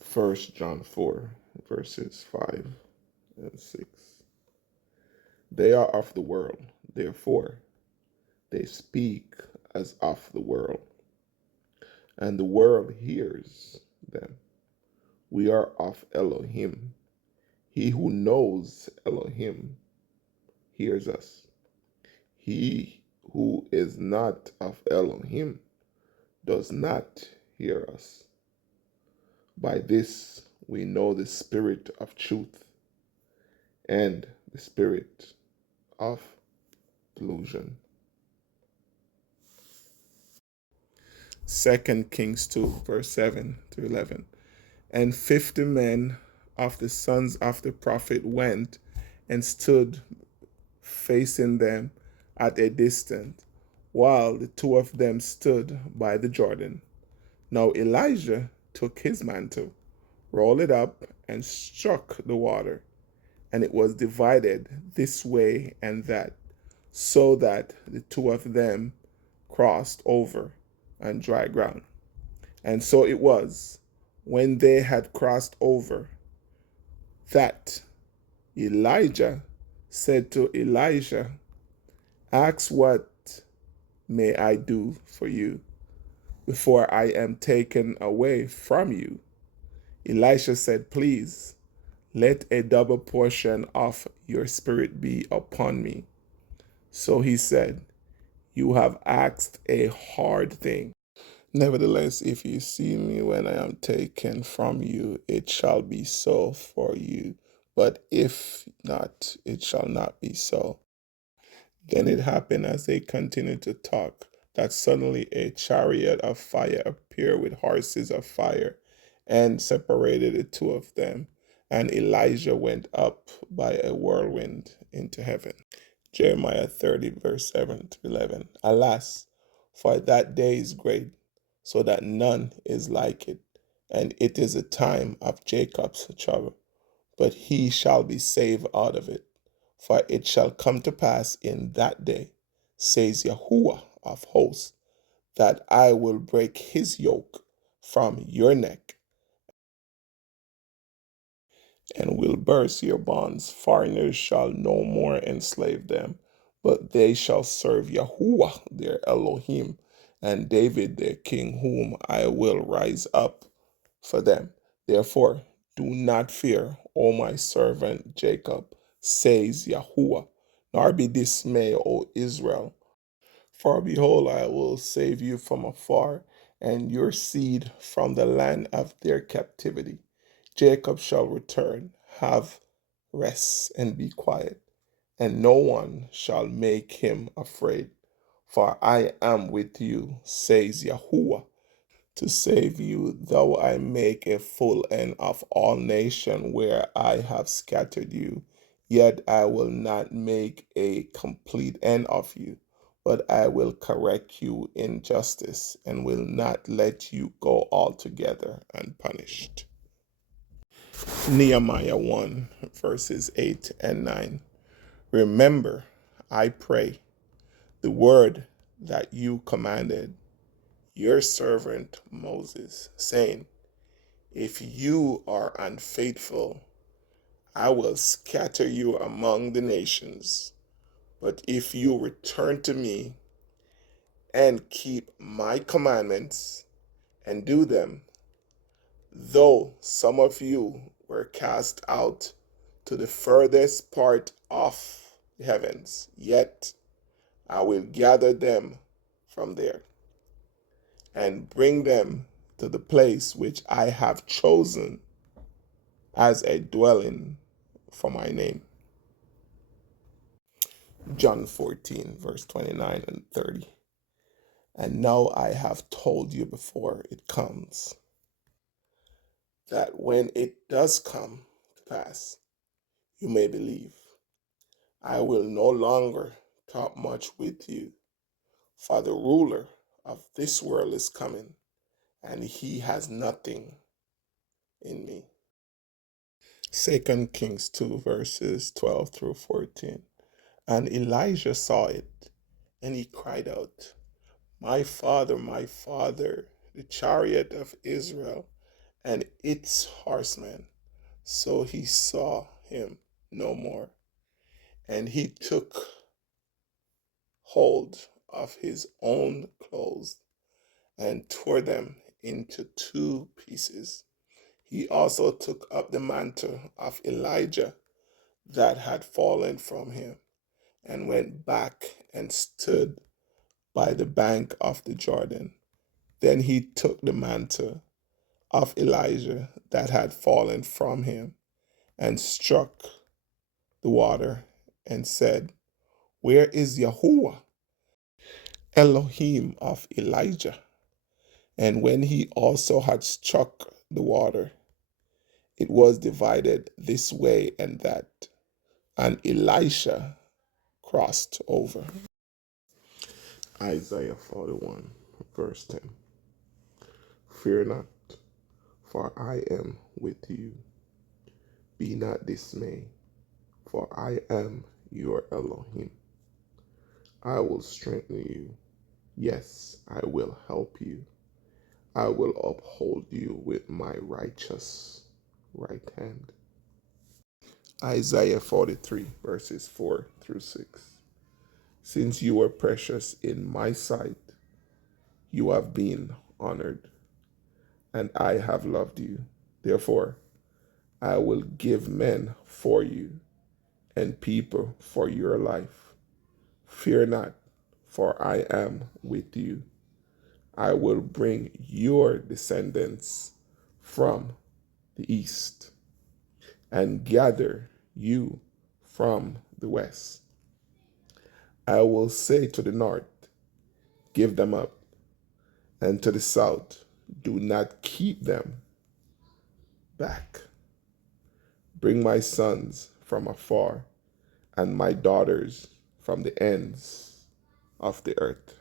First John 4, verses 5 and 6. They are of the world, therefore they speak as of the world, and the world hears them. We are of Elohim. He who knows Elohim hears us. He who is not of Elohim does not hear us. By this we know the spirit of truth and the spirit of delusion. 2 Kings 2, verse 7 to 11. And 50 men of the sons of the prophet went and stood facing them at a distance, while the two of them stood by the Jordan. Now Elijah took his mantle, rolled it up, and struck the water, and it was divided this way and that, so that the two of them crossed over on dry ground. And so it was, when they had crossed over, that Elijah said to Elisha, ask what may I do for you before I am taken away from you? Elisha said, please, let a double portion of your spirit be upon me. So he said, you have asked a hard thing. Nevertheless, if you see me when I am taken from you, it shall be so for you. But if not, it shall not be so. Then it happened as they continued to talk, that suddenly a chariot of fire appeared with horses of fire and separated the two of them. And Elijah went up by a whirlwind into heaven. Jeremiah 30, verse 7 to 11. Alas, for that day is great, so that none is like it. And it is a time of Jacob's trouble, but he shall be saved out of it. For it shall come to pass in that day, says Yahuwah of hosts, that I will break his yoke from your neck and will burst your bonds. Foreigners shall no more enslave them, but they shall serve Yahuwah their Elohim, and David their king, whom I will rise up for them. Therefore, do not fear, O my servant Jacob, says Yahuwah, nor be dismayed, O Israel. For behold, I will save you from afar, and your seed from the land of their captivity. Jacob shall return, have rest, and be quiet, and no one shall make him afraid. For I am with you, says Yahuwah, to save you, though I make a full end of all nations where I have scattered you. Yet I will not make a complete end of you, but I will correct you in justice and will not let you go altogether unpunished. Nehemiah 1, verses 8 and 9. Remember, I pray, the word that you commanded your servant Moses, saying, if you are unfaithful, I will scatter you among the nations. But if you return to me and keep my commandments and do them, though some of you were cast out to the furthest part of the heavens, yet I will gather them from there and bring them to the place which I have chosen as a dwelling for my name. John 14, verse 29 and 30. And now I have told you before it comes, that when it does come to pass, you may believe. I will no longer talk much with you, for the ruler of this world is coming, and he has nothing in me. 2 Kings 2, verses 12 through 14. And Elijah saw it, and he cried out, my father, the chariot of Israel and its horsemen. So he saw him no more. And he took hold of his own clothes and tore them into two pieces. He also took up the mantle of Elijah that had fallen from him and went back and stood by the bank of the Jordan. Then he took the mantle of Elijah that had fallen from him and struck the water and said, Where is Yahuwah, Elohim of Elijah? And when he also had struck the water, it was divided this way and that, and Elisha crossed over. Isaiah 41, verse 10. Fear not, for I am with you. Be not dismayed, for I am your Elohim. I will strengthen you. Yes, I will help you. I will uphold you with my righteous right hand. Isaiah 43, verses 4 through 6. Since you were precious in my sight, you have been honored, and I have loved you. Therefore, I will give men for you and people for your life. Fear not, for I am with you. I will bring your descendants from the east and gather you from the west. I will say to the north, Give them up, and to the south, do not keep them back. Bring my sons from afar and my daughters from the ends of the earth.